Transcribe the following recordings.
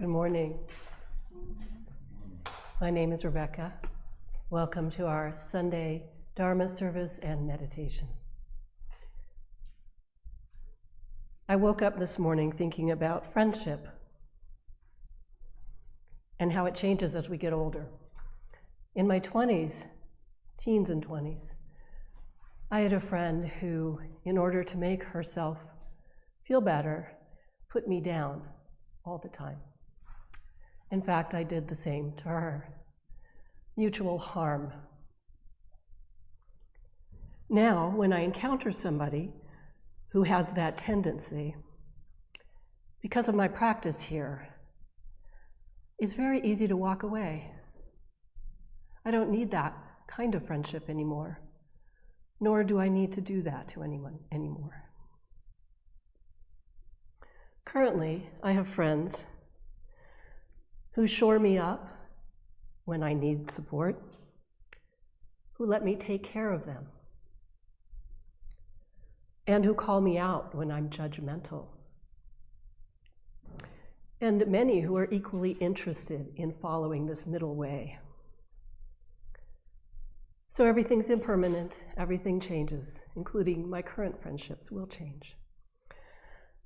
Good morning. My name is Rebecca. Welcome to our Sunday Dharma service and meditation. I woke up this morning thinking about friendship and how it changes as we get older. In my 20s, teens and 20s, I had a friend who, in order to make herself feel better, put me down all the time. In fact, I did the same to her. Mutual harm. Now, when I encounter somebody who has that tendency, because of my practice here, it's very easy to walk away. I don't need that kind of friendship anymore, nor do I need to do that to anyone anymore. Currently, I have friends who shore me up when I need support, who let me take care of them, and who call me out when I'm judgmental, and many who are equally interested in following this middle way. So everything's impermanent, everything changes, including my current friendships will change.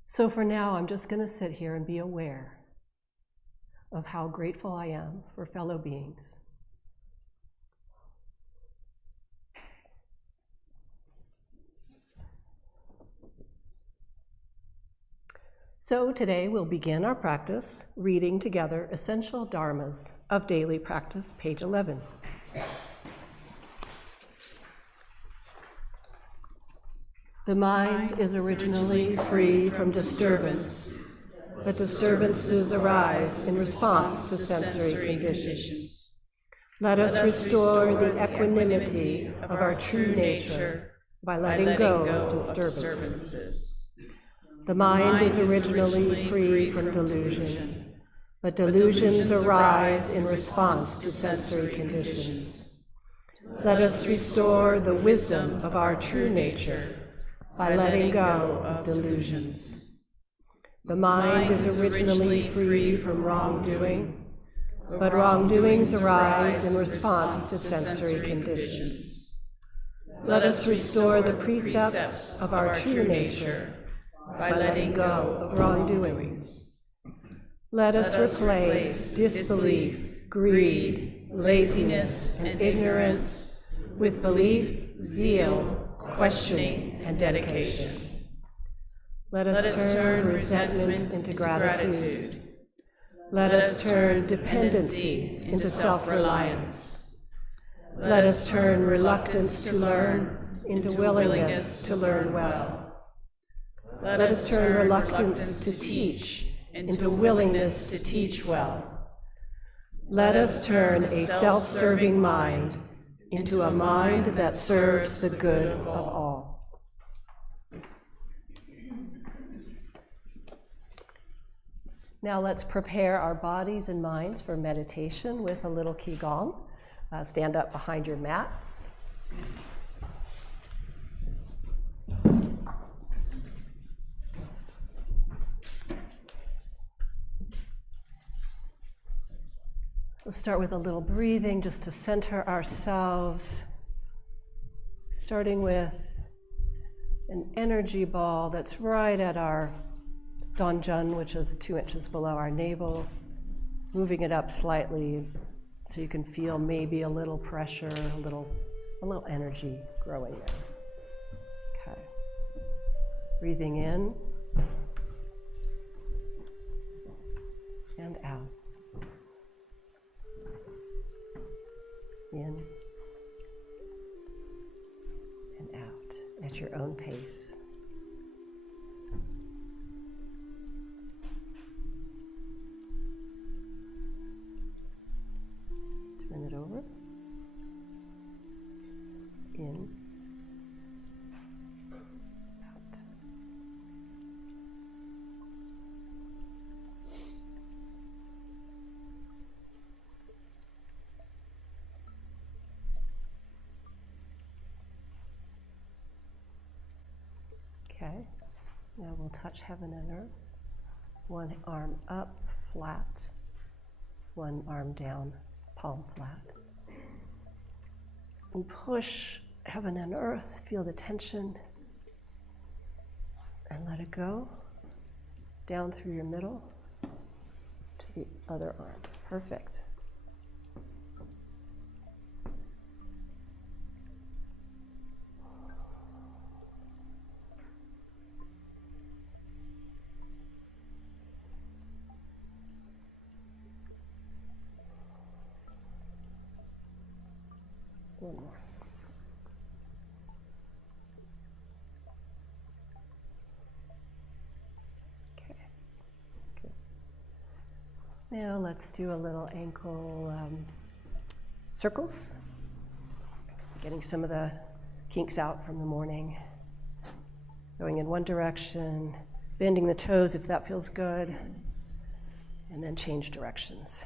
So for now, I'm just going to sit here and be aware of how grateful I am for fellow beings. So today we'll begin our practice reading together Essential Dharmas of Daily Practice, page 11. The mind is originally free from disturbance, but disturbances arise in response to sensory conditions. Let us restore the equanimity of our true nature by letting go of disturbances. The mind is originally free from delusion, but delusions arise in response to sensory conditions. Let us restore the wisdom of our true nature by letting go of delusions. The mind is originally free from wrongdoing, but wrongdoings arise in response to sensory conditions. Let us restore the precepts of our true nature by letting go of wrongdoings. Let us replace disbelief, greed, laziness, and ignorance with belief, zeal, questioning, and dedication. Let us turn resentment into gratitude. Let us turn dependency into self-reliance. Let us turn reluctance to learn into willingness to learn well. Let us turn reluctance to teach into willingness to teach well. Let us turn a self-serving mind into a mind that serves the good of all. Now let's prepare our bodies and minds for meditation with a little Qi Gong. Stand up behind your mats. Let's start with a little breathing just to center ourselves, starting with an energy ball that's right at our Donjun, which is 2 inches below our navel, moving it up slightly so you can feel maybe a little pressure, a little energy growing there. Okay. Breathing in and out. In and out at your own pace. Turn it over. In. Out. Okay. Now we'll touch heaven and earth. One arm up, flat. One arm down, palm flat. And push heaven and earth, feel the tension, and let it go. Down through your middle to the other arm. Perfect. One more. Okay, good. Now let's do a little ankle circles. Getting some of the kinks out from the morning. Going in one direction, bending the toes if that feels good, and then change directions.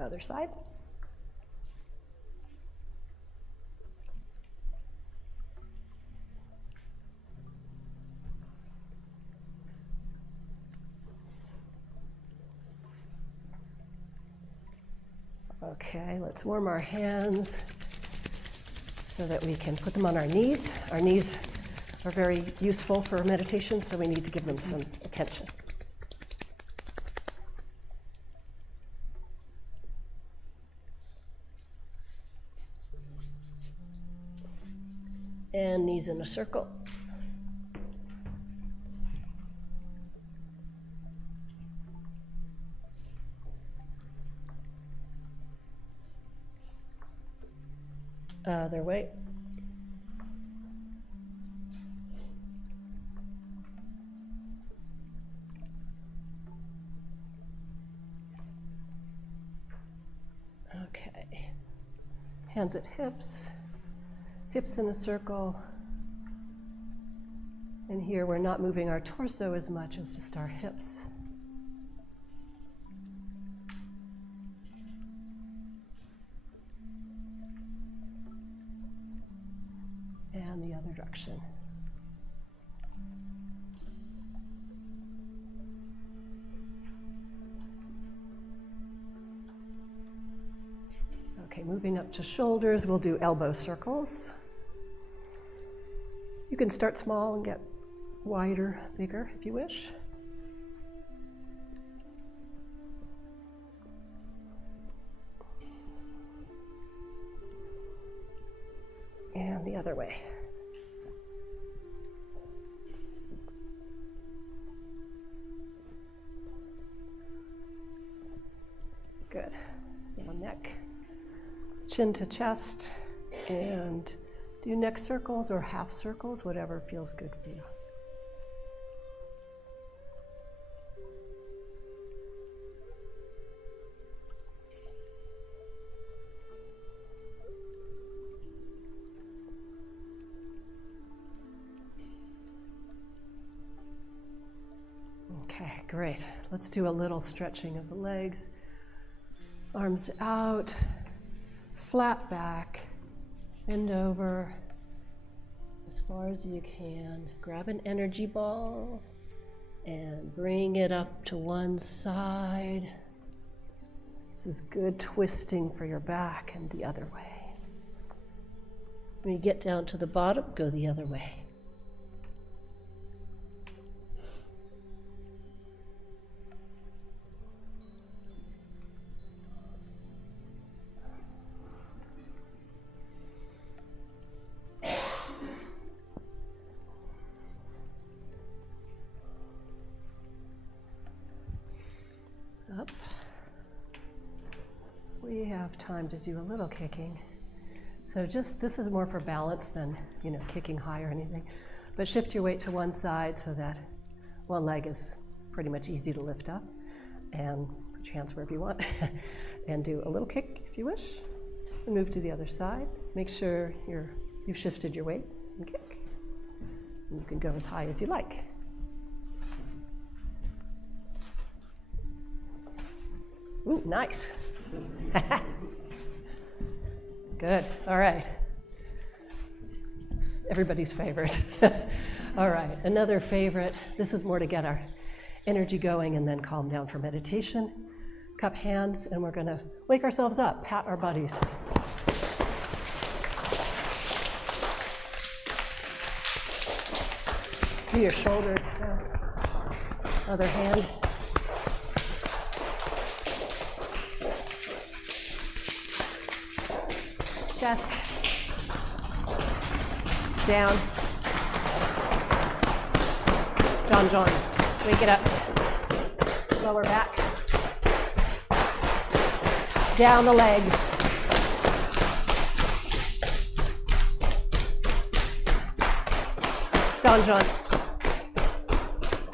Other side. Okay, let's warm our hands so that we can put them on our knees. Our knees are very useful for meditation, so we need to give them some attention. And knees in a circle. Other way. Okay. Hands at hips. Hips in a circle. And here we're not moving our torso as much as just our hips. And the other direction. Okay, moving up to shoulders, we'll do elbow circles. You can start small and get wider, bigger if you wish. And the other way. Good. Now neck, chin to chest, and do neck circles or half circles, whatever feels good for you. Okay, great. Let's do a little stretching of the legs. Arms out, flat back, bend over as far as you can. Grab an energy ball and bring it up to one side. This is good twisting for your back, and the other way. When you get down to the bottom, go the other way. Up. We have time to do a little kicking. So this is more for balance than, kicking high or anything. But shift your weight to one side so that one leg is pretty much easy to lift up. And put your hands wherever you want. And do a little kick if you wish. And move to the other side. Make sure you've shifted your weight and kick. And you can go as high as you like. Ooh, nice. Good. All right. everybody's favorite. All right, another favorite. This is more to get our energy going and then calm down for meditation. Cup hands, and we're going to wake ourselves up, pat our bodies. Do your shoulders down. Other hand. Chest. Down. John, wake it up. Lower back. Down the legs. John.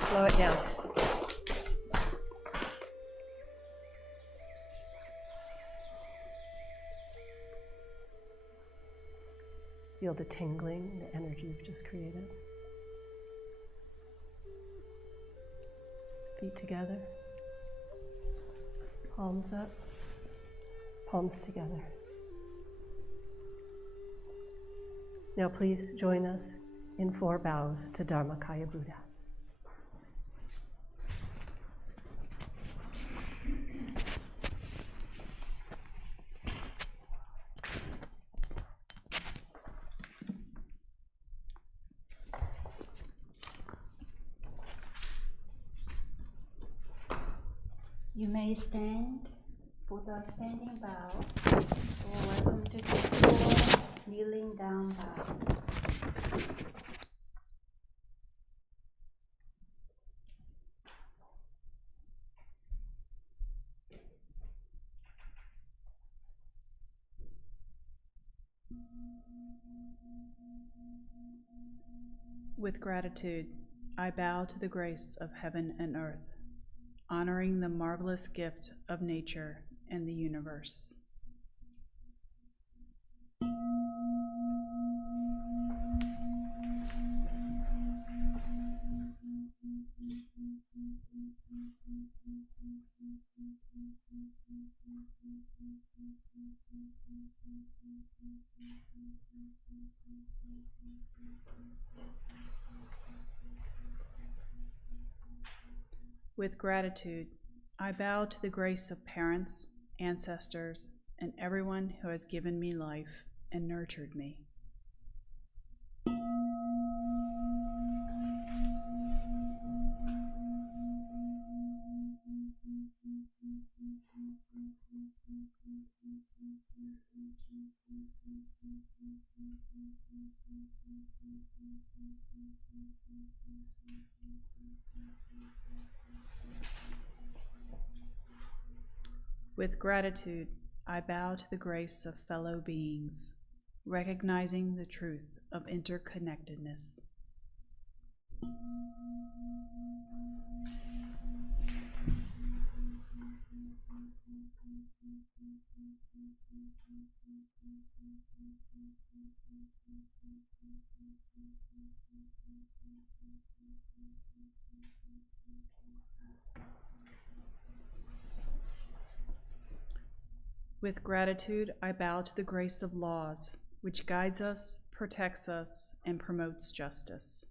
Slow it down. Feel the tingling, the energy you've just created. Feet together. Palms up. Palms together. Now please join us in 4 bows to Dharmakaya Buddha. You may stand for the standing bow, or welcome to the floor, kneeling down bow. With gratitude, I bow to the grace of heaven and earth, honoring the marvelous gift of nature and the universe. With gratitude, I bow to the grace of parents, ancestors, and everyone who has given me life and nurtured me. With gratitude, I bow to the grace of fellow beings, recognizing the truth of interconnectedness. With gratitude, I bow to the grace of laws, which guides us, protects us, and promotes justice.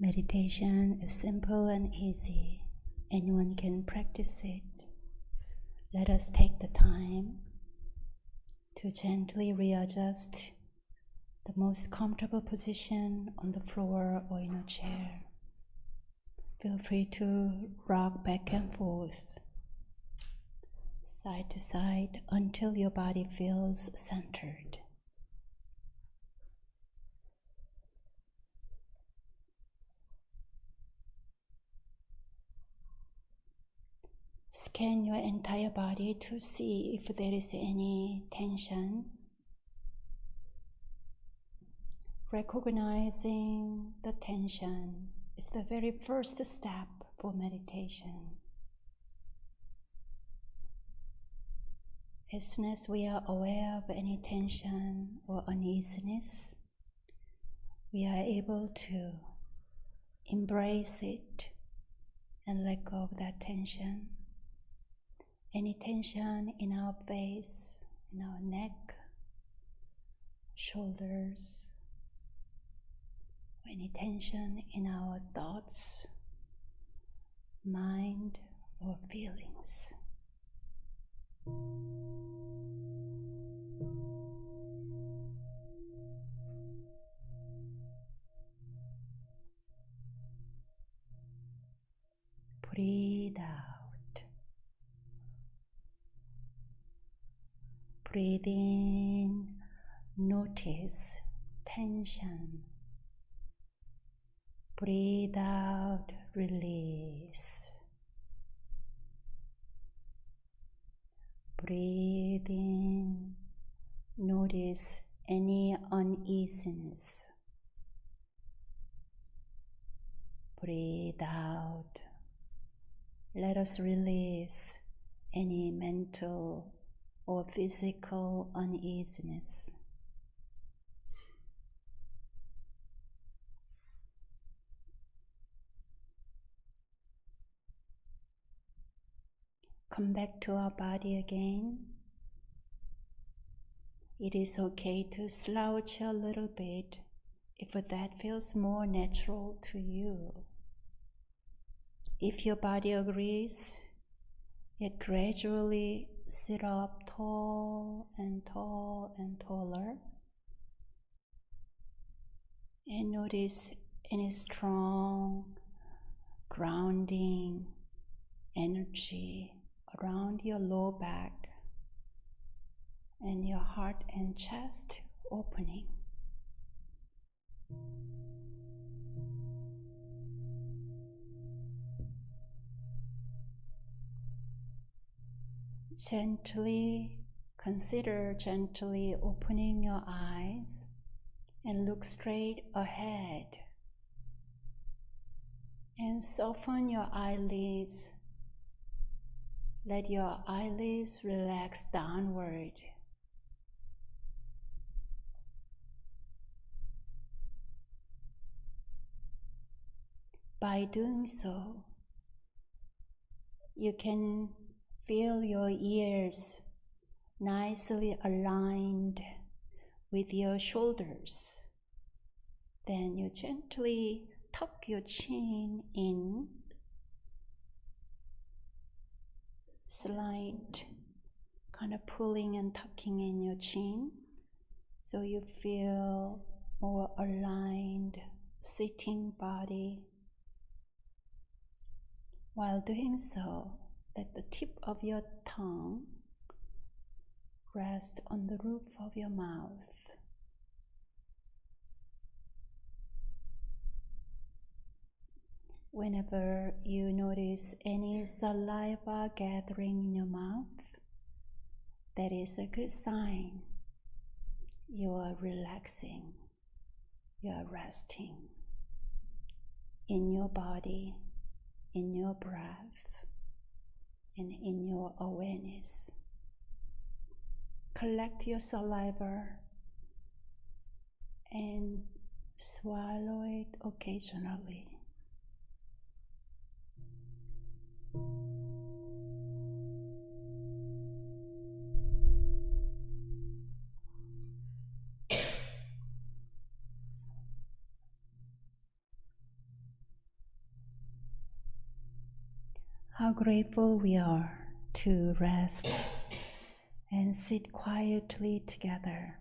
Meditation is simple and easy. Anyone can practice it. Let us take the time to gently readjust the most comfortable position on the floor or in a chair. Feel free to rock back and forth, side to side, until your body feels centered. Scan your entire body to see if there is any tension. Recognizing the tension is the very first step for meditation. As soon as we are aware of any tension or uneasiness, we are able to embrace it and let go of that tension. Any tension in our face, in our neck, shoulders, or any tension in our thoughts, mind, or feelings. Breathe out. Breathe in, notice tension. Breathe out, release. Breathe in, notice any uneasiness. Breathe out. Let us release any mental or physical uneasiness. Come back to our body again. It is okay to slouch a little bit if that feels more natural to you. If your body agrees, yet gradually sit up tall and taller, and notice any strong grounding energy around your lower back and your heart and chest opening. Consider gently opening your eyes and look straight ahead. And soften your eyelids. Let your eyelids relax downward. By doing so, you can feel your ears nicely aligned with your shoulders. Then you gently tuck your chin in, slight kind of pulling and tucking in your chin, so you feel more aligned sitting body. While doing so, let the tip of your tongue rest on the roof of your mouth. Whenever you notice any saliva gathering in your mouth, that is a good sign. You are relaxing, you are resting in your body, in your breath and in your awareness. Collect your saliva and swallow it occasionally. How grateful we are to rest and sit quietly together.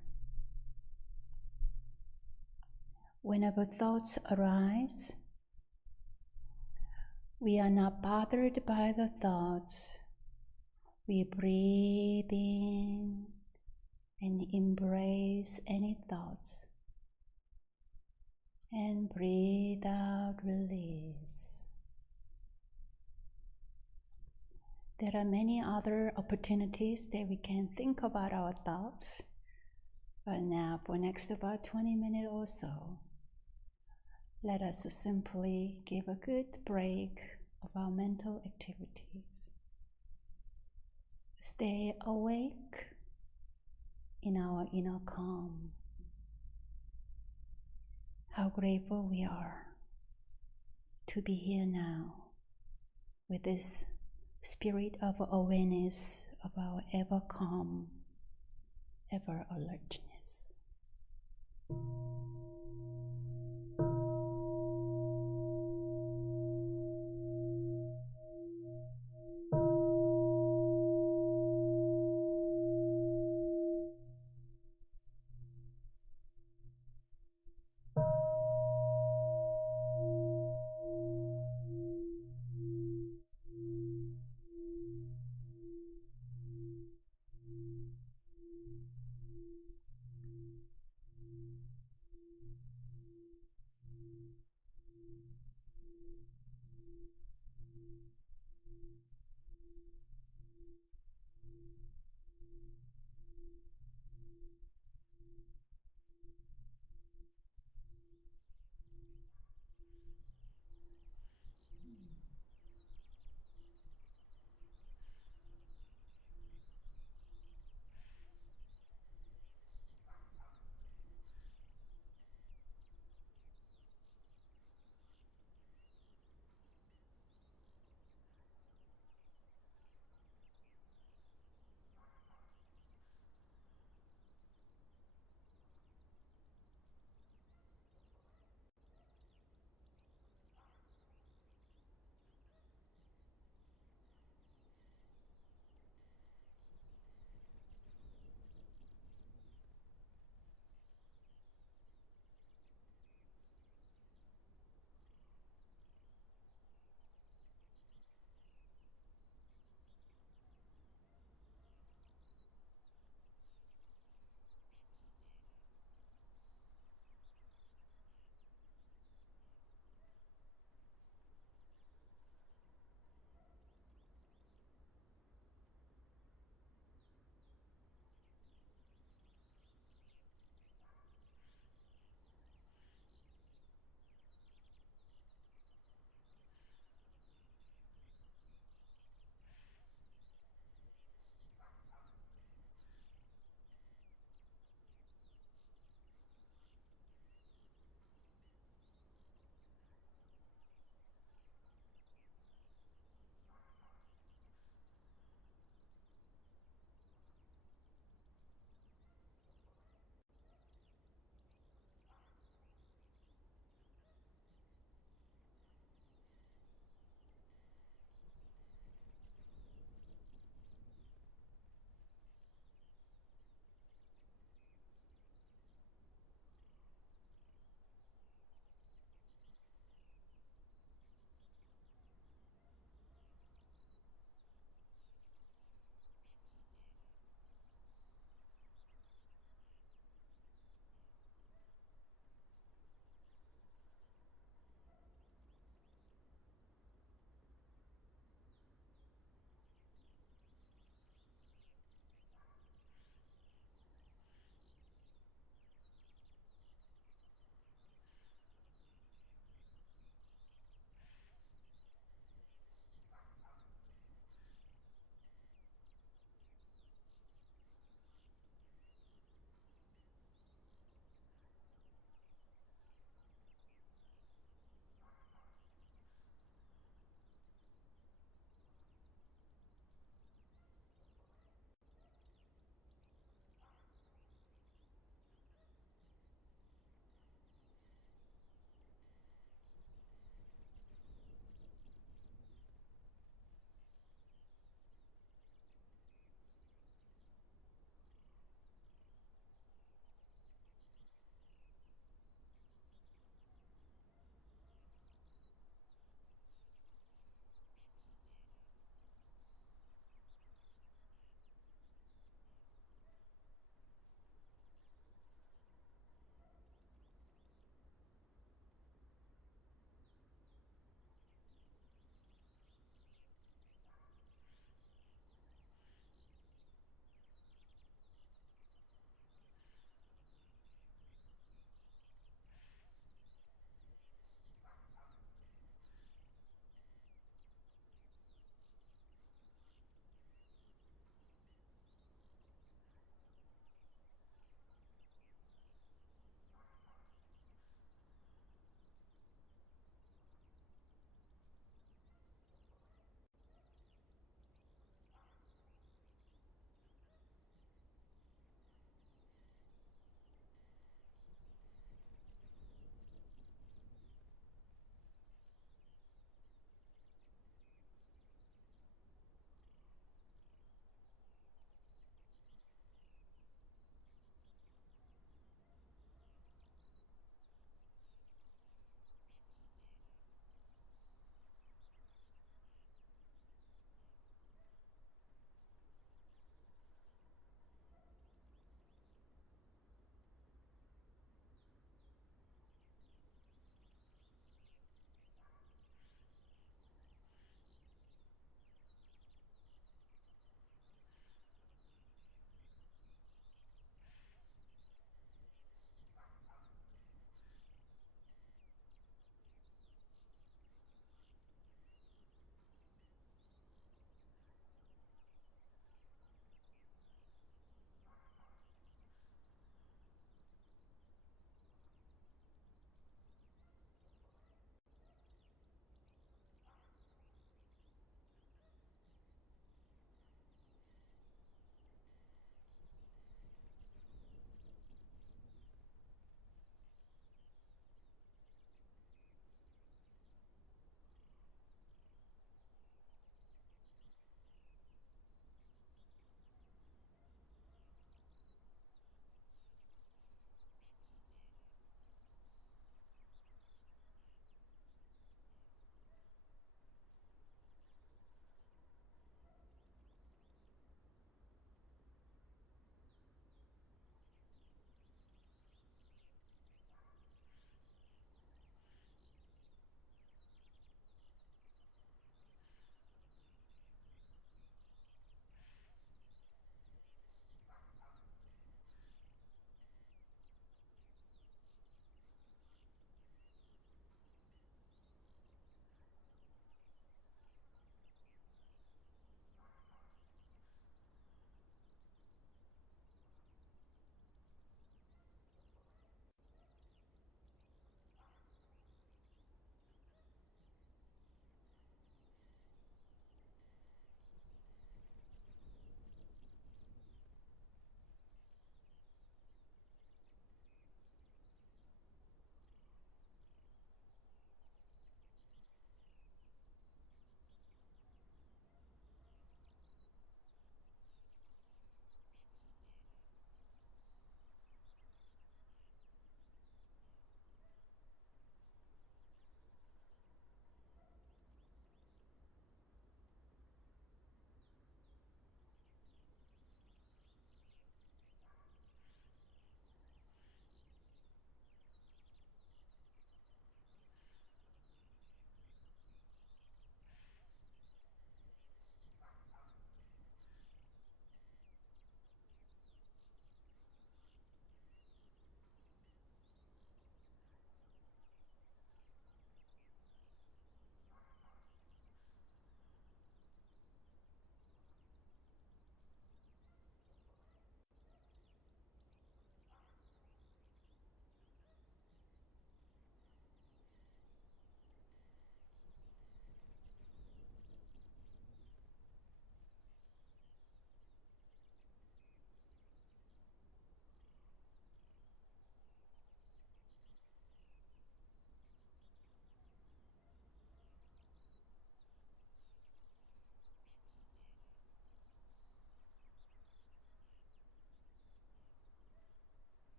Whenever thoughts arise, we are not bothered by the thoughts. We breathe in and embrace any thoughts, and breathe out, release. There are many other opportunities that we can think about our thoughts, but now for next about 20 minutes or so, let us simply give a good break of our mental activities. Stay awake in our inner calm. How grateful we are to be here now with this spirit of awareness of our ever calm, ever alertness.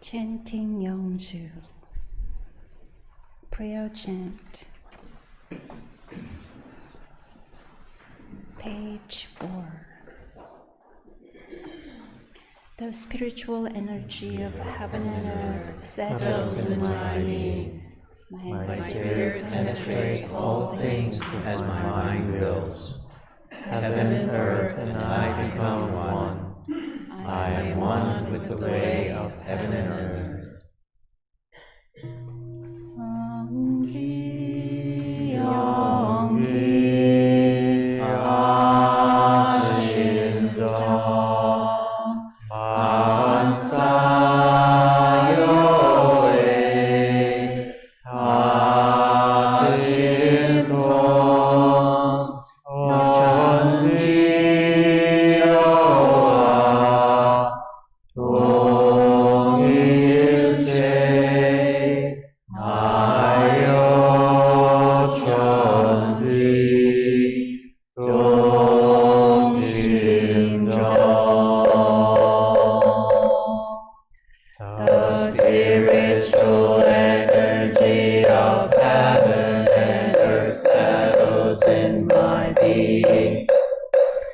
Chanting Yongju. Prayer chant. Page 4. The spiritual energy of heaven and earth settles in my being. My spirit penetrates all things as my mind wills. Heaven and earth and I become one. I am one with the way of heaven and earth. Yongji, Yongji, Ashinda, Mansayoe, Ashinton, Chonjiyoa, Tongilche, Ayo Chonji, the spiritual energy of heaven and earth settles in my being.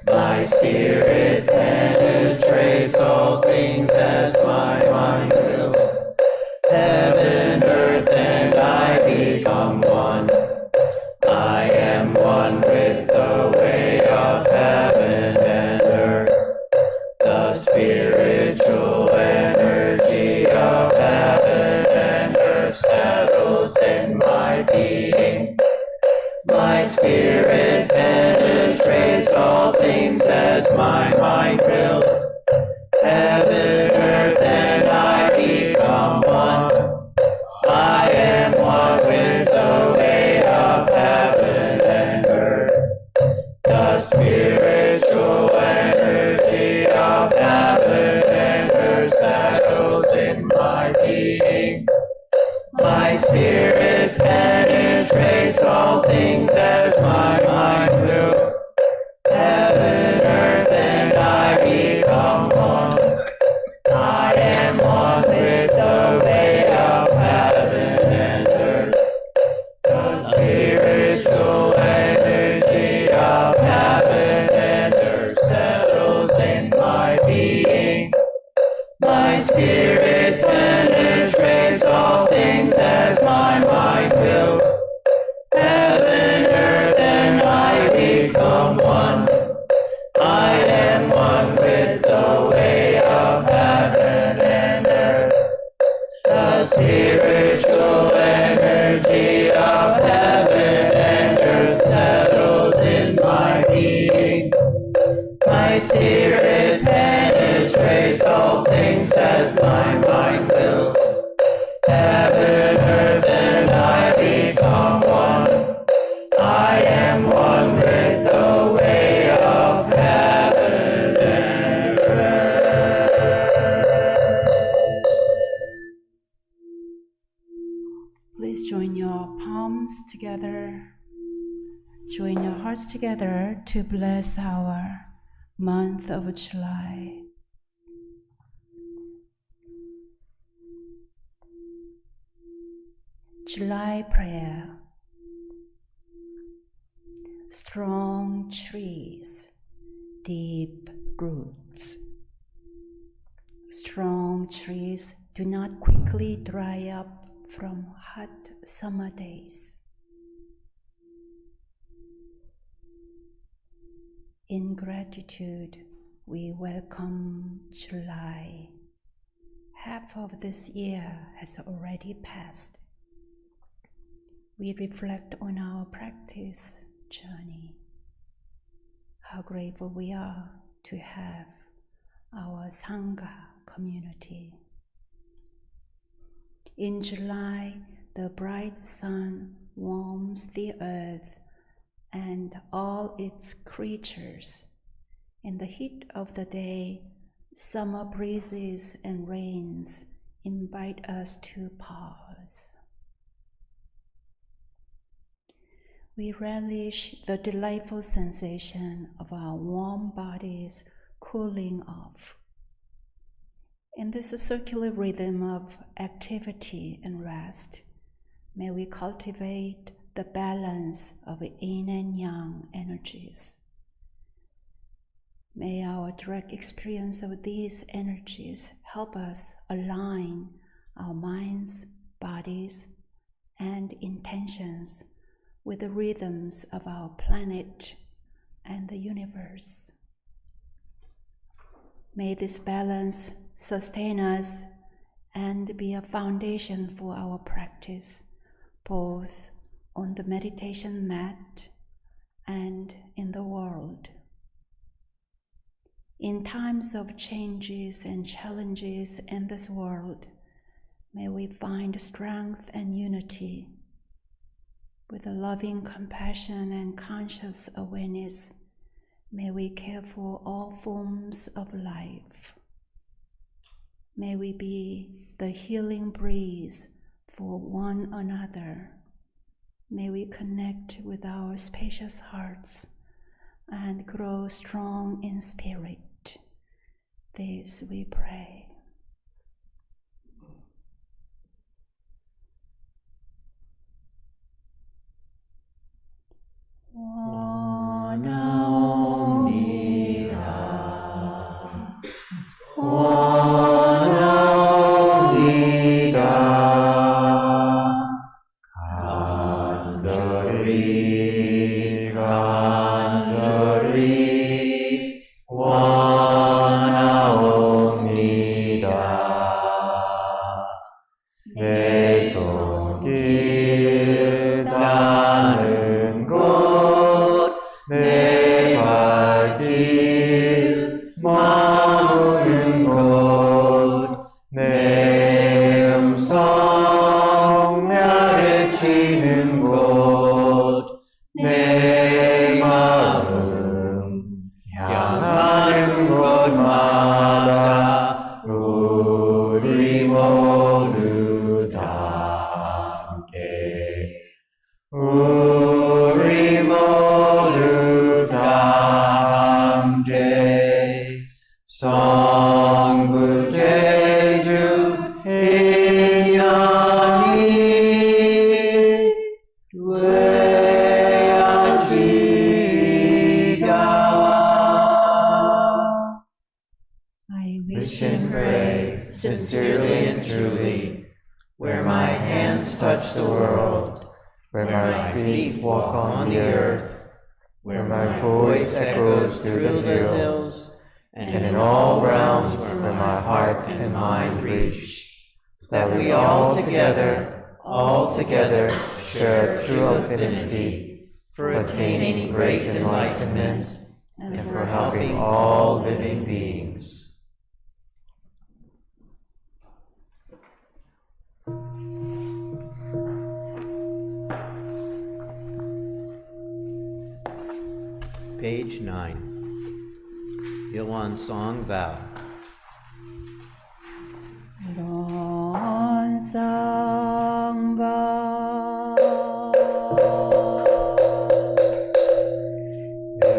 My spirit penetrates all things as my mind wills. Heaven, earth, and I become one. I am one with the way of heaven and earth. The spiritual energy of heaven and earth settles in my being. My spirit penetrates all things as my mind wills. Heaven, earth, and I become one. I am one with the way of heaven and earth. The spiritual energy of heaven and earth settles in my being. My spirit penetrates all things as my mind wills. Heaven, earth, and I become one. I am one with the way of heaven and earth. The spiritual energy of heaven and earth settles in my being. My spirit penetrates all things as my mind wills. Heaven, earth, and I become one. I am one with the way of heaven and earth. The spiritual energy of heaven and earth settles in my being. My spirit penetrates all things as my mind wills. Heaven, earth, and I become one. I am one with the way of heaven and earth. Please join your palms together. Join your hearts together to bless our month of July. July prayer. Strong trees, deep roots. Strong trees do not quickly dry up from hot summer days. In gratitude, we welcome July. Half of this year has already passed. We reflect on our practice journey. How grateful we are to have our Sangha community. In July, the bright sun warms the earth and all its creatures. In the heat of the day, summer breezes and rains invite us to pause. We relish the delightful sensation of our warm bodies cooling off. In this circular rhythm of activity and rest, may we cultivate the balance of yin and yang energies. May our direct experience of these energies help us align our minds, bodies, and intentions with the rhythms of our planet and the universe. May this balance sustain us and be a foundation for our practice, both on the meditation mat and in the world. In times of changes and challenges in this world, may we find strength and unity. With a loving compassion and conscious awareness, may we care for all forms of life. May we be the healing breeze for one another. May we connect with our spacious hearts and grow strong in spirit. This we pray. 내 손길 닿는 곳 내 발길 머무는 곳 내 음성 멸치는 곳 내 마음 향하는 곳마다 우리 모두 다 함께 우리 모두 다 함께 성불제주 인연이 되어지랴. I Wish and pray sincerely and truly, where my hands touch the world, where my feet walk on the earth, where my voice echoes through the hills, and in all realms where my heart and mind reach, that we all together share true affinity for attaining great enlightenment and for helping all living beings. Page 9. Ilwan Song Vow. Ilwan Song Vow.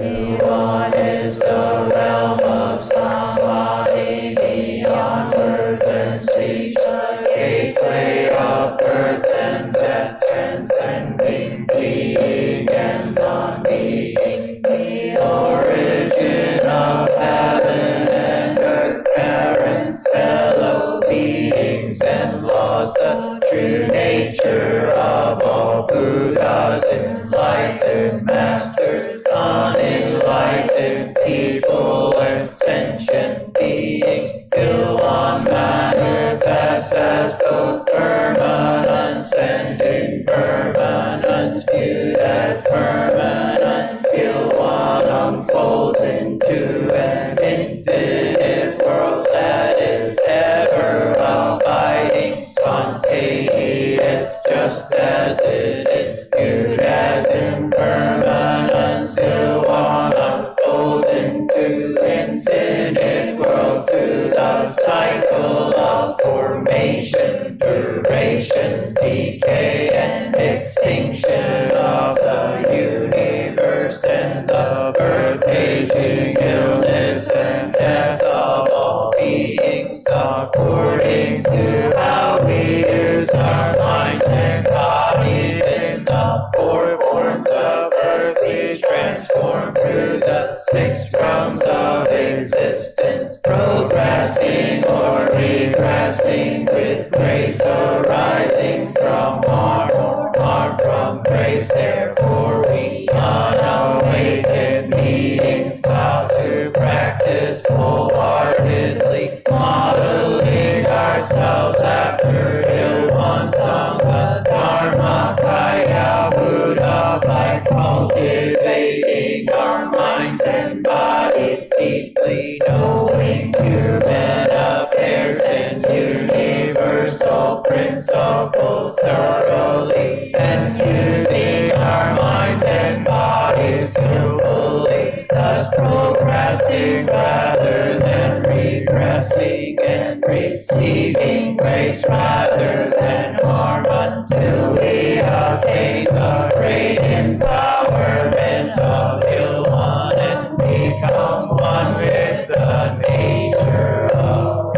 Ilwan is the realm of samadhi beyond words and speech, the gateway of birth and death, transcending being and non-being, the origin of heaven and earth, parents, fellow beings and laws, the true nature of all Buddhas, enlightened masters, unenlightened people, and sentient beings. Ilwan manifests as both permanence and impermanence, viewed as permanent. Ilwan unfolds into an infinite world that is ever abiding, spontaneous, just as it is, viewed as impermanence. Ilwan unfolds into infinite worlds through the cycle of formation, duration, decay, and extinction of the universe, and the birth, aging, illness, and death of all beings. The according to how we use our minds and bodies in the four forms of earth. We transform through the 6 realms of existence, progressing or regressing, with grace arising from harm or harm from grace. Therefore we unawakened beings vow to practice wholeheartedly, modeling ourselves after Won sung the Dharma Kaya Buddha by cultivating our minds and bodies deeply, knowing human affairs and universal principles thoroughly, and using our minds and bodies skillfully, thus progressing rather than regressing, and receiving grace rather than harm, until we attain the great empowerment of Won and become one with the nature of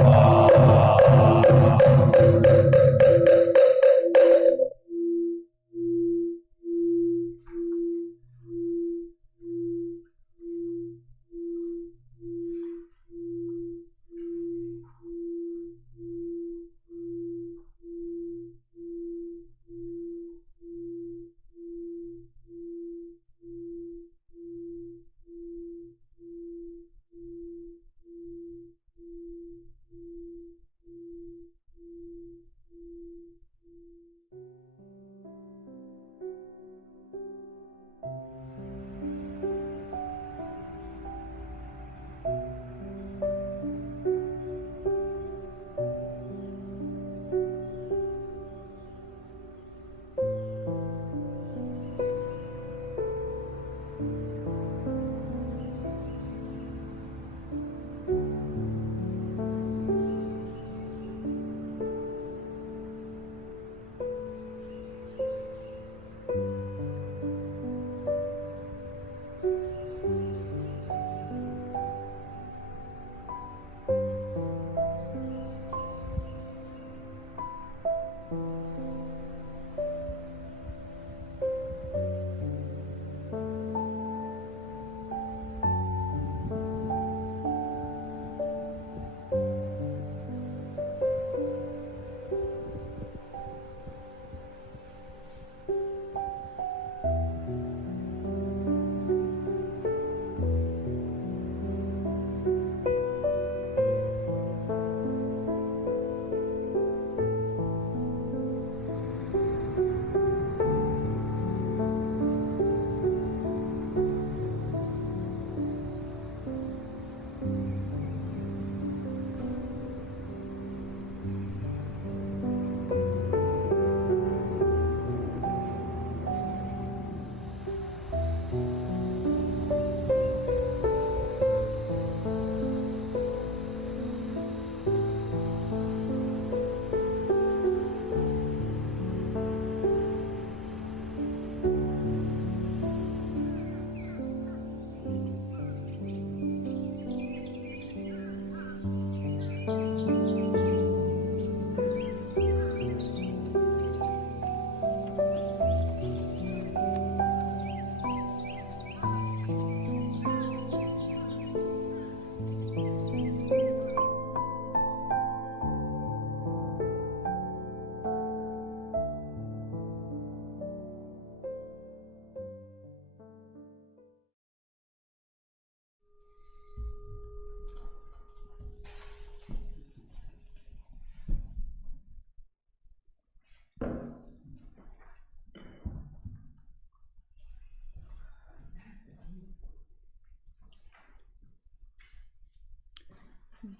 Won.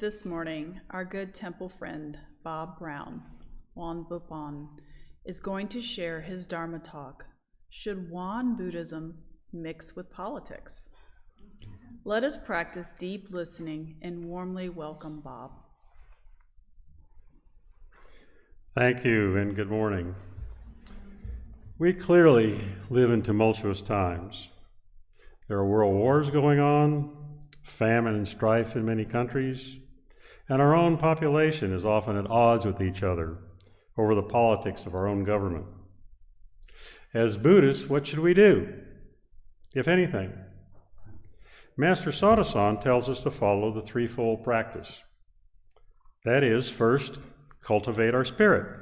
This morning, our good temple friend, Bob Brown, Won Buddhist, is going to share his Dharma talk, Should Won Buddhism Mix with Politics? Let us practice deep listening and warmly welcome Bob. Thank you and good morning. We clearly live in tumultuous times. There are world wars going on, famine and strife in many countries, and our own population is often at odds with each other over the politics of our own government. As Buddhists, what should we do, if anything? Master Sotasan tells us to follow the threefold practice. That is, first, cultivate our spirit.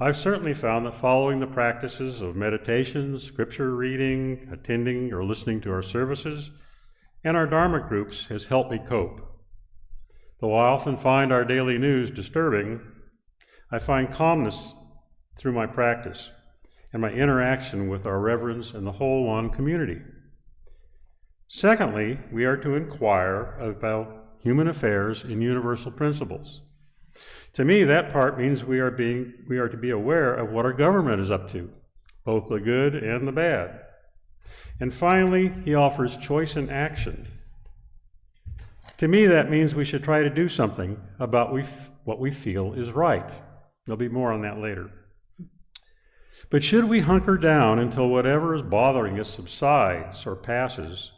I've certainly found that following the practices of meditation, scripture reading, attending or listening to our services, and our Dharma groups has helped me cope. Though I often find our daily news disturbing, I find calmness through my practice and my interaction with our reverends and the whole Won community. Secondly, we are to inquire about human affairs and universal principles. To me, that part means we are to be aware of what our government is up to, both the good and the bad. And finally, he offers choice and action. To me, that means we should try to do something about what we feel is right. There'll be more on that later. But should we hunker down until whatever is bothering us subsides or passes?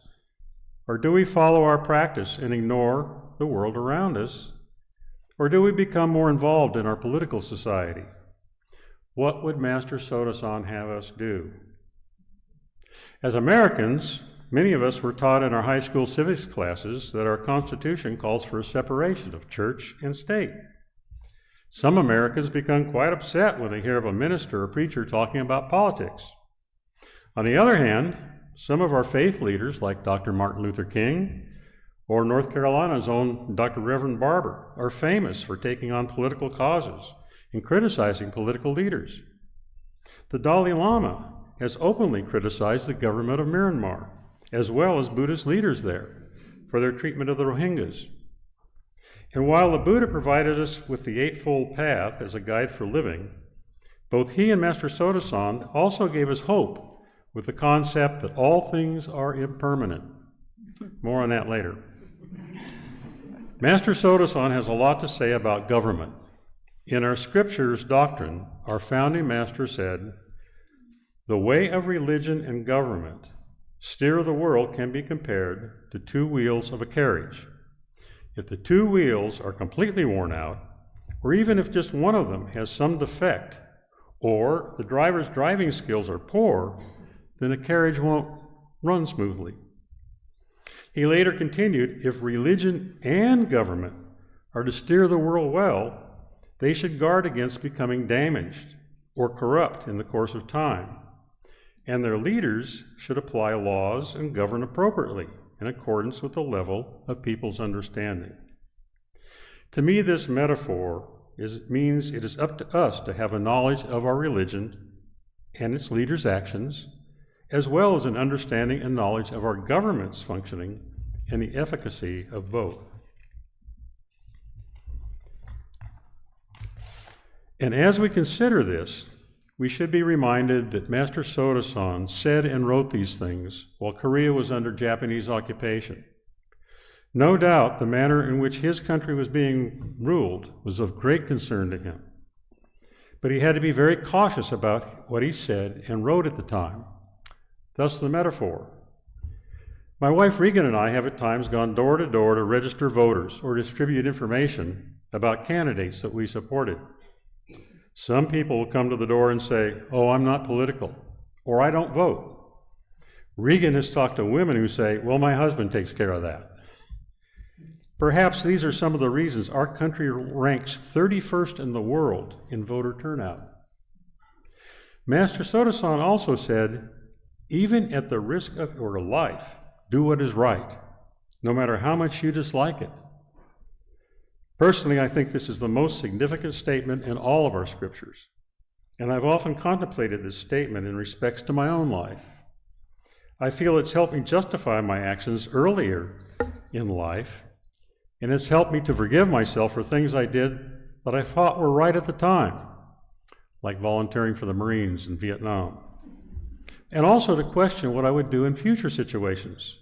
Or do we follow our practice and ignore the world around us? Or do we become more involved in our political society? What would Master Sotasan have us do? As Americans, many of us were taught in our high school civics classes that our Constitution calls for a separation of church and state. Some Americans become quite upset when they hear of a minister or preacher talking about politics. On the other hand, some of our faith leaders, like Dr. Martin Luther King or North Carolina's own Dr. Reverend Barber, are famous for taking on political causes and criticizing political leaders. The Dalai Lama has openly criticized the government of Myanmar, as well as Buddhist leaders there, for their treatment of the Rohingyas. And while the Buddha provided us with the Eightfold Path as a guide for living, both he and Master Sotasan also gave us hope with the concept that all things are impermanent. More on that later. Master Sotasan has a lot to say about government. In our scriptures doctrine, our founding master said, "The way of religion and government steer the world can be compared to two wheels of a carriage. If the two wheels are completely worn out, or even if just one of them has some defect, or the driver's driving skills are poor, then the carriage won't run smoothly." He later continued, if religion and government are to steer the world well, they should guard against becoming damaged or corrupt in the course of time, and their leaders should apply laws and govern appropriately in accordance with the level of people's understanding. To me, this metaphor means it is up to us to have a knowledge of our religion and its leaders' actions, as well as an understanding and knowledge of our government's functioning and the efficacy of both. And as we consider this, we should be reminded that Master Sotasan said and wrote these things while Korea was under Japanese occupation. No doubt the manner in which his country was being ruled was of great concern to him. But he had to be very cautious about what he said and wrote at the time. Thus the metaphor. My wife Regan and I have at times gone door to door to register voters or distribute information about candidates that we supported. Some people will come to the door and say, "Oh, I'm not political," or "I don't vote." Regan has talked to women who say, "Well, my husband takes care of that." Perhaps these are some of the reasons our country ranks 31st in the world in voter turnout. Master Sotasan also said, even at the risk of your life, do what is right, no matter how much you dislike it. Personally, I think this is the most significant statement in all of our scriptures, and I've often contemplated this statement in respects to my own life. I feel it's helped me justify my actions earlier in life, and it's helped me to forgive myself for things I did that I thought were right at the time, like volunteering for the Marines in Vietnam, and also to question what I would do in future situations.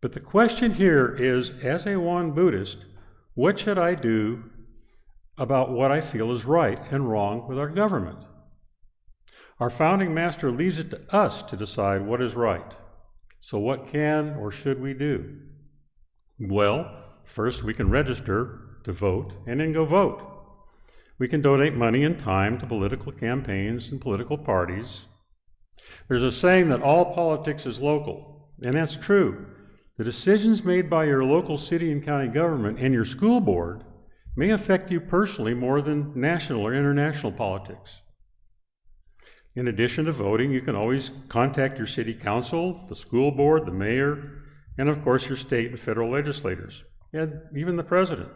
But the question here is, as a Won Buddhist, what should I do about what I feel is right and wrong with our government? Our founding master leaves it to us to decide what is right. So what can or should we do? Well, First, we can register to vote and then go vote. We can donate money and time to political campaigns and political parties. There's a saying that all politics is local, and that's true. The decisions made by your local city and county government and your school board may affect you personally more than national or international politics. In addition to voting, you can always contact your city council, the school board, the mayor, and of course your state and federal legislators, and even the president.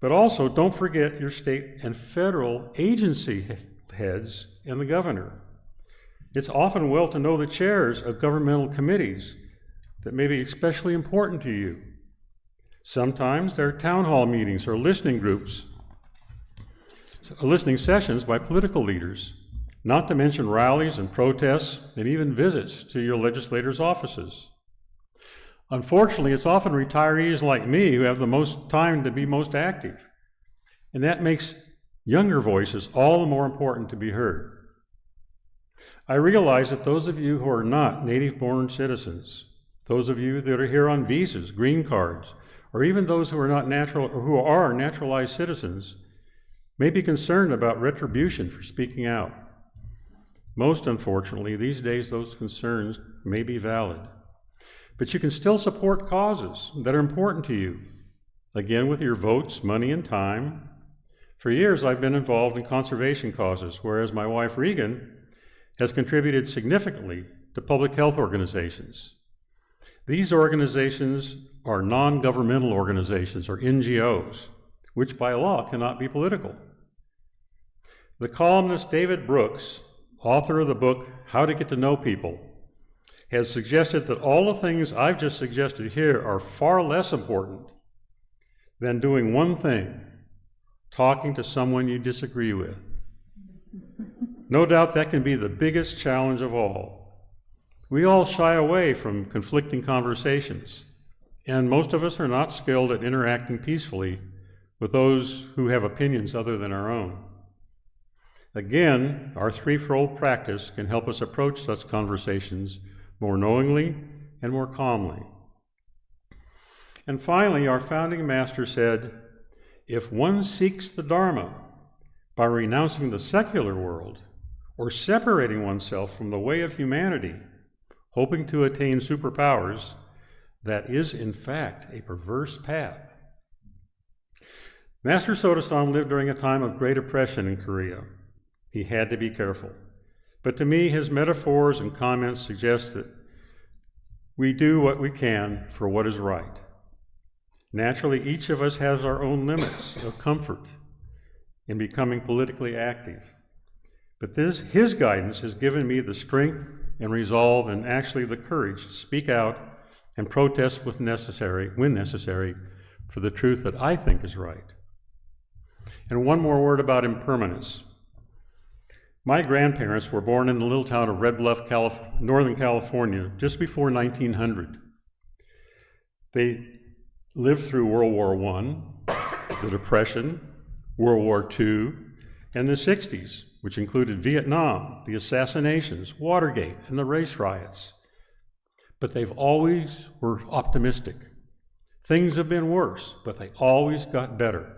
But also, don't forget your state and federal agency heads and the governor. It's often well to know the chairs of governmental committees that may be especially important to you. Sometimes there are town hall meetings or listening groups, listening sessions by political leaders, not to mention rallies and protests and even visits to your legislators' offices. Unfortunately, it's often retirees like me who have the most time to be most active, and that makes younger voices all the more important to be heard. I realize that those of you who are not native-born citizens, those of you that are here on visas, green cards, or even those who are not natural or who are naturalized citizens, may be concerned about retribution for speaking out. Most unfortunately, these days those concerns may be valid. But you can still support causes that are important to you, again with your votes, money, and time. For years I've been involved in conservation causes, whereas my wife Regan has contributed significantly to public health organizations. These organizations are non-governmental organizations, or NGOs, which by law cannot be political. The columnist David Brooks, author of the book How to Get to Know People, has suggested that all the things I've just suggested here are far less important than doing one thing, talking to someone you disagree with. No doubt that can be the biggest challenge of all. We all shy away from conflicting conversations, and most of us are not skilled at interacting peacefully with those who have opinions other than our own. Again, our threefold practice can help us approach such conversations more knowingly and more calmly. And finally, our founding master said, if one seeks the Dharma by renouncing the secular world or separating oneself from the way of humanity, hoping to attain superpowers, that is in fact a perverse path. Master Sotasan lived during a time of great oppression in Korea. He had to be careful. But to me, his metaphors and comments suggest that we do what we can for what is right. Naturally, each of us has our own limits of comfort in becoming politically active. But his guidance has given me the strength and resolve and actually the courage to speak out and protest when necessary, for the truth that I think is right. And one more word about impermanence. My grandparents were born in the little town of Red Bluff, Northern California, just before 1900. They lived through World War I, the Depression, World War II, and the 60s, which included Vietnam, the assassinations, Watergate, and the race riots. But they've always were optimistic. Things have been worse, but they always got better.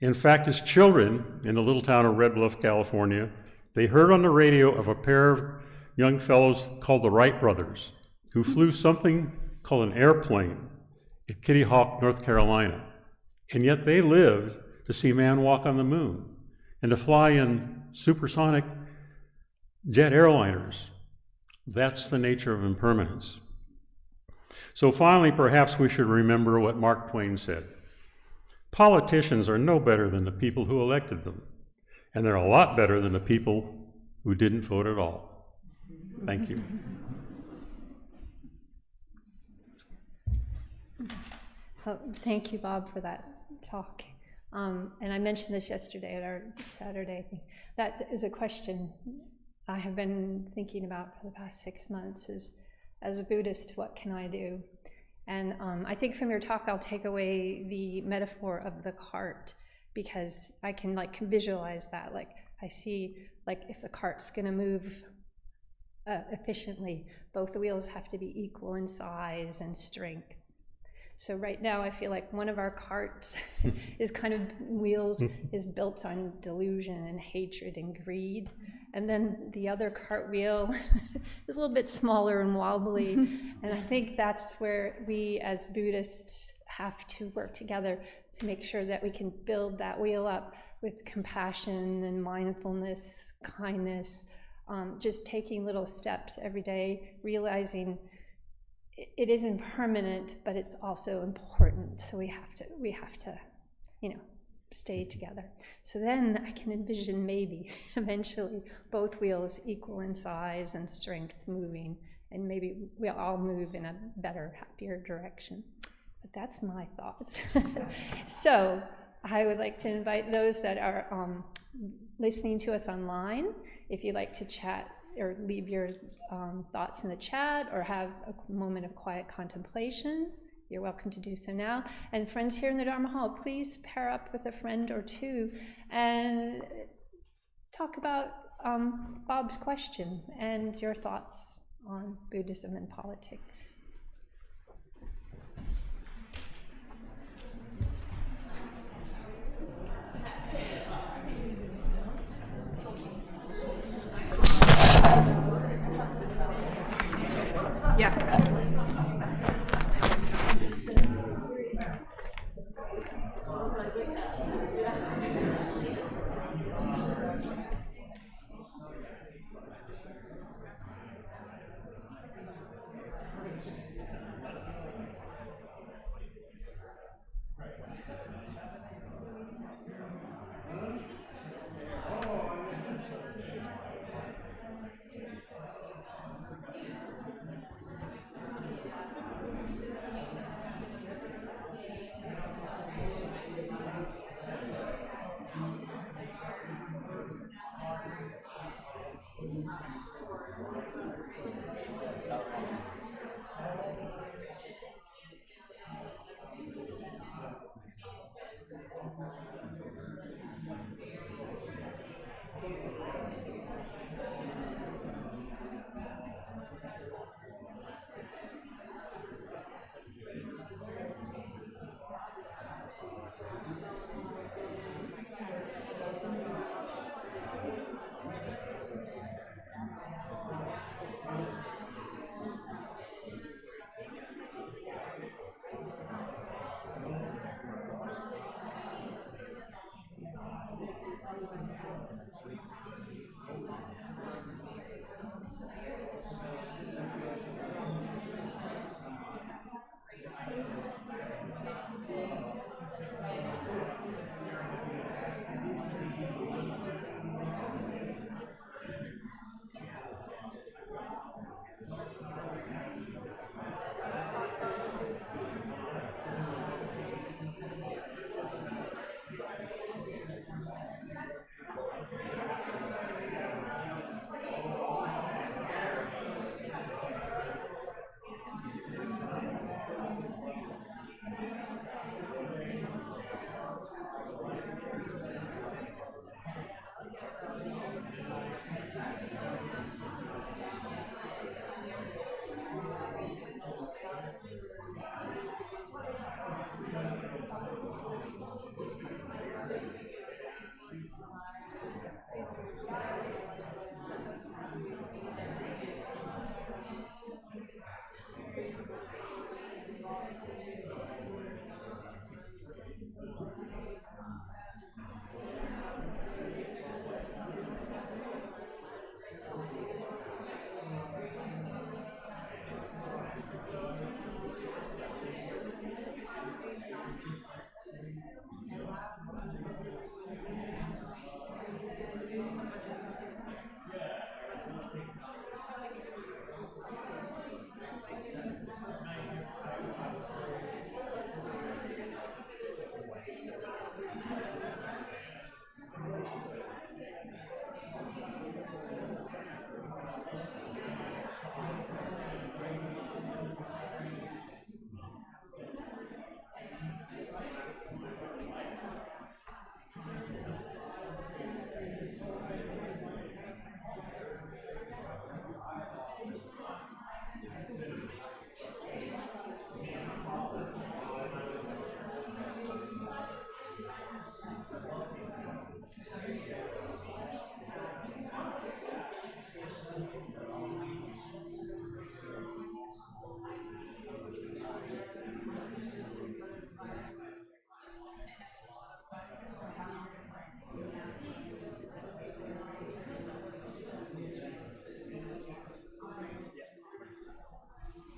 In fact, as children in the little town of Red Bluff, California, they heard on the radio of a pair of young fellows called the Wright brothers, who flew something called an airplane at Kitty Hawk, North Carolina. And yet they lived to see man walk on the moon and to fly in supersonic jet airliners. That's the nature of impermanence. So finally, perhaps we should remember what Mark Twain said. Politicians are no better than the people who elected them, and they're a lot better than the people who didn't vote at all. Thank you. Oh, thank you, Bob, for that talk. And I mentioned this yesterday at our Saturday thing. That is a question I have been thinking about for the past 6 months is, as a Buddhist, what can I do? And I think from your talk, I'll take away the metaphor of the cart, because I can visualize that. Like I see, if the cart's gonna move efficiently, both the wheels have to be equal in size and strength. So right now I feel like one of our carts is kind of wheels is built on delusion and hatred and greed. And then the other cartwheel is a little bit smaller and wobbly. And I think that's where we as Buddhists have to work together to make sure that we can build that wheel up with compassion and mindfulness, kindness, just taking little steps every day, realizing it isn't permanent, but it's also important. So we have to, stay together. So then I can envision maybe eventually both wheels equal in size and strength moving, and maybe we'll all move in a better, happier direction. But that's my thoughts. So I would like to invite those that are listening to us online, if you'd like to chat or leave your thoughts in the chat or have a moment of quiet contemplation, you're welcome to do so now. And friends here in the Dharma Hall, please pair up with a friend or two and talk about Bob's question and your thoughts on Buddhism and politics. Yeah.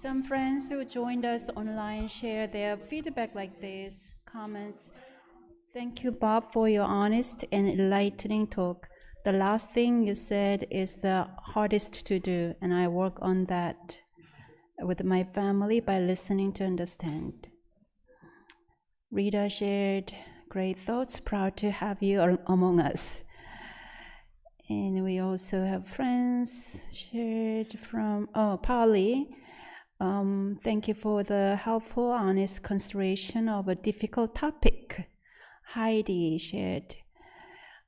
Some friends who joined us online share their feedback like this, comments. Thank you, Bob, for your honest and enlightening talk. The last thing you said is the hardest to do, and I work on that with my family by listening to understand. Rita shared great thoughts, proud to have you among us. And we also have friends shared from, Polly. Thank you for the helpful, honest consideration of a difficult topic. Heidi shared,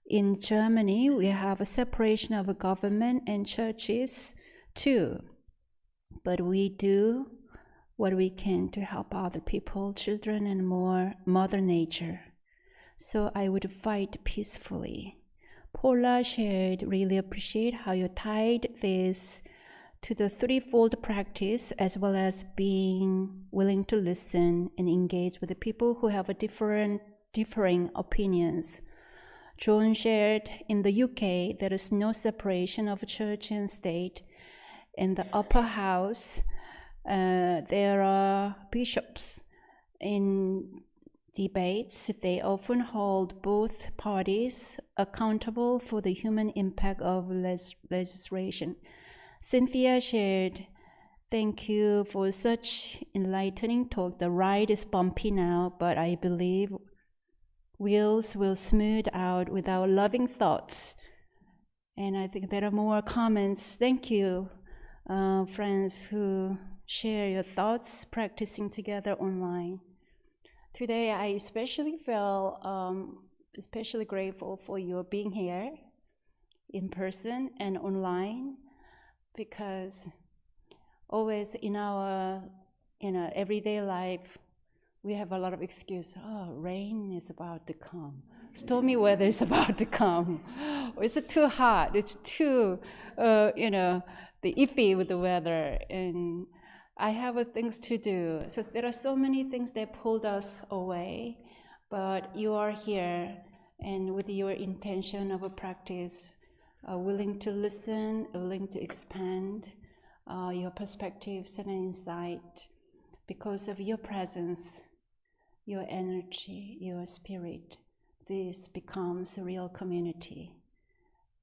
in Germany, we have a separation of government and churches too, but we do what we can to help other people, children, and more Mother Nature. So I would fight peacefully. Paula shared, really appreciate how you tied this to the threefold practice, as well as being willing to listen and engage with the people who have a differing opinions. John shared, in the UK, there is no separation of church and state. In the upper house, there are bishops. In debates, they often hold both parties accountable for the human impact of legislation. Cynthia shared, thank you for such enlightening talk. The ride is bumpy now, but I believe wheels will smooth out with our loving thoughts. And I think there are more comments. Thank you, friends who share your thoughts, practicing together online. Today, I especially feel especially grateful for your being here in person and online, because always in our everyday life, we have a lot of excuses. Oh, rain is about to come. Stormy weather is about to come. It's too hot. It's too, the iffy with the weather. And I have things to do. So there are so many things that pulled us away. But you are here, and with your intention of a practice, willing to listen, willing to expand your perspectives and insight. Because of your presence, your energy, your spirit, this becomes a real community.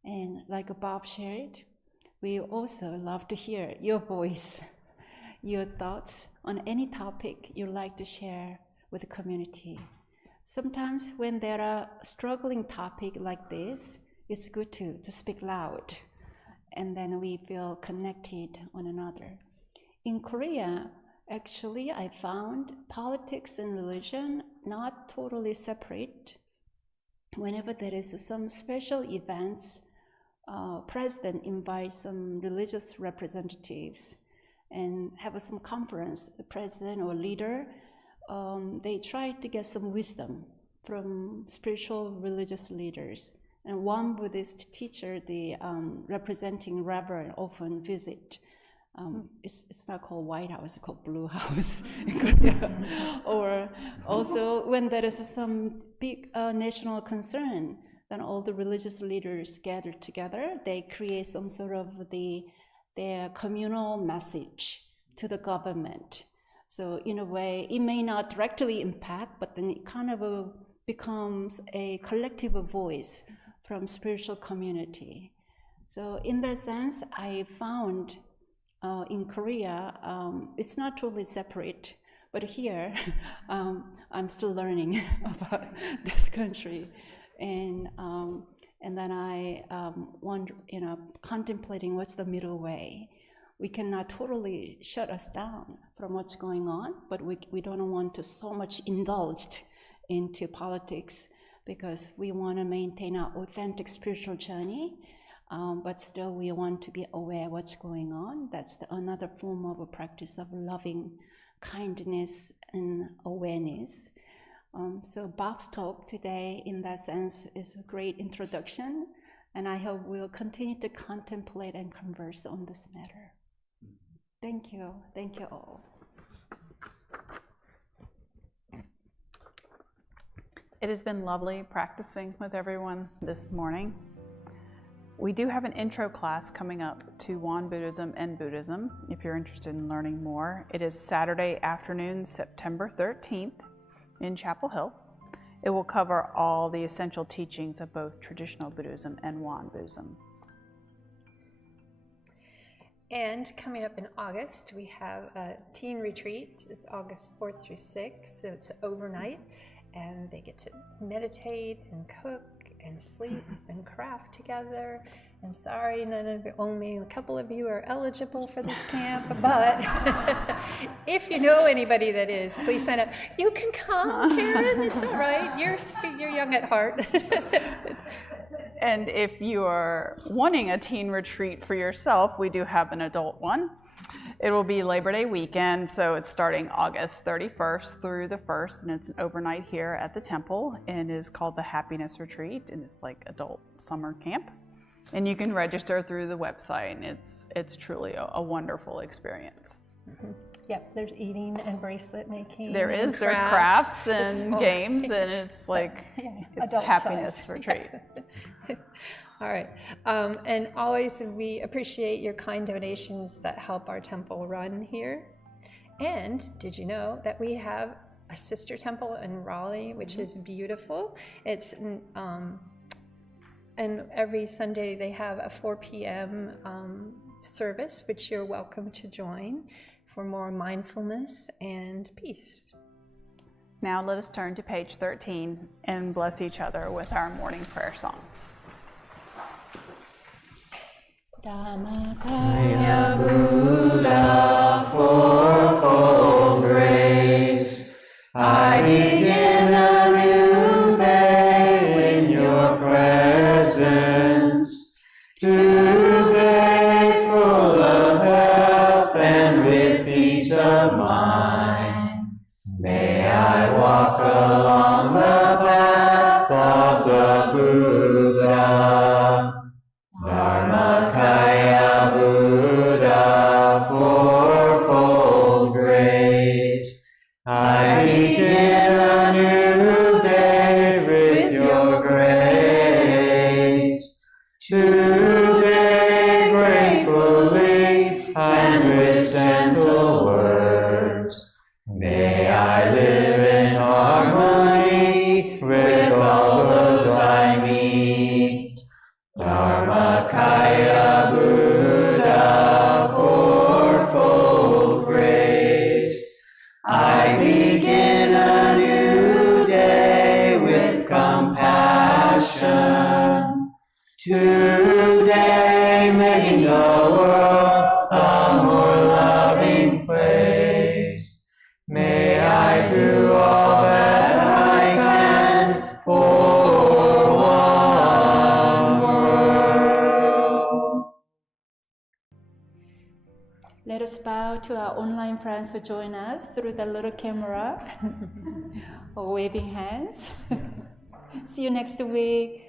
And like Bob shared, we also love to hear your voice, your thoughts on any topic you like to share with the community. Sometimes when there are struggling topics like this, it's good to speak loud, and then we feel connected one another. In Korea, actually, I found politics and religion not totally separate. Whenever there is some special events, president invites some religious representatives and have some conference. The president or leader, they try to get some wisdom from spiritual religious leaders. And Won Buddhist teacher, the representing reverend, often visit. It's not called White House, it's called Blue House in Korea. Or also when there is some big national concern, then all the religious leaders gather together. They create some sort of their communal message to the government. So in a way, it may not directly impact, but then it kind of becomes a collective voice from spiritual community. So in that sense, I found in Korea, it's not totally separate, but here, I'm still learning about this country. And then I wonder, contemplating what's the middle way. We cannot totally shut us down from what's going on, but we don't want to so much indulged into politics, because we want to maintain our authentic spiritual journey, but still we want to be aware of what's going on. That's another form of a practice of loving kindness and awareness. So Bob's talk today, in that sense, is a great introduction, and I hope we'll continue to contemplate and converse on this matter. Thank you. Thank you all. It has been lovely practicing with everyone this morning. We do have an intro class coming up to Won Buddhism and Buddhism, if you're interested in learning more. It is Saturday afternoon, September 13th in Chapel Hill. It will cover all the essential teachings of both traditional Buddhism and Won Buddhism. And coming up in August, we have a teen retreat. It's August 4th through 6th, so it's overnight, and they get to meditate and cook and sleep and craft together. I'm sorry, only a couple of you are eligible for this camp, but if you know anybody that is, please sign up. You can come, Karen, it's all right. You're sweet, you're young at heart. And if you are wanting a teen retreat for yourself, we do have an adult one. It will be Labor Day weekend, so it's starting August 31st through the 1st, and it's an overnight here at the temple, and is called the Happiness Retreat, and it's like adult summer camp. And you can register through the website, and it's truly a wonderful experience. Mm-hmm. Yep, there's eating and bracelet making. There's crafts and games, and it's like it's a happiness retreat. All right, and always we appreciate your kind donations that help our temple run here. And did you know that we have a sister temple in Raleigh, which is beautiful? It's and every Sunday they have a 4 p.m. Service, which you're welcome to join for more mindfulness and peace. Now let us turn to page 13 and bless each other with our morning prayer song. Dhammakaya Buddha, fourfold grace, I begin a new day in your presence. Today full of health and with peace of mind, may I walk along the path of the Buddha. Dharmakaya Buddha, fourfold grace, I begin a new day with your grace. Today gratefully and with gentle words, may I live in harmony with all those I meet. Dharmakaya Buddha, fourfold grace, I begin a new day with compassion. Today making the world a more loving place. May I do all that I can for one world. Let us bow to our online friends who join us through the little camera, or waving hands. See you next week.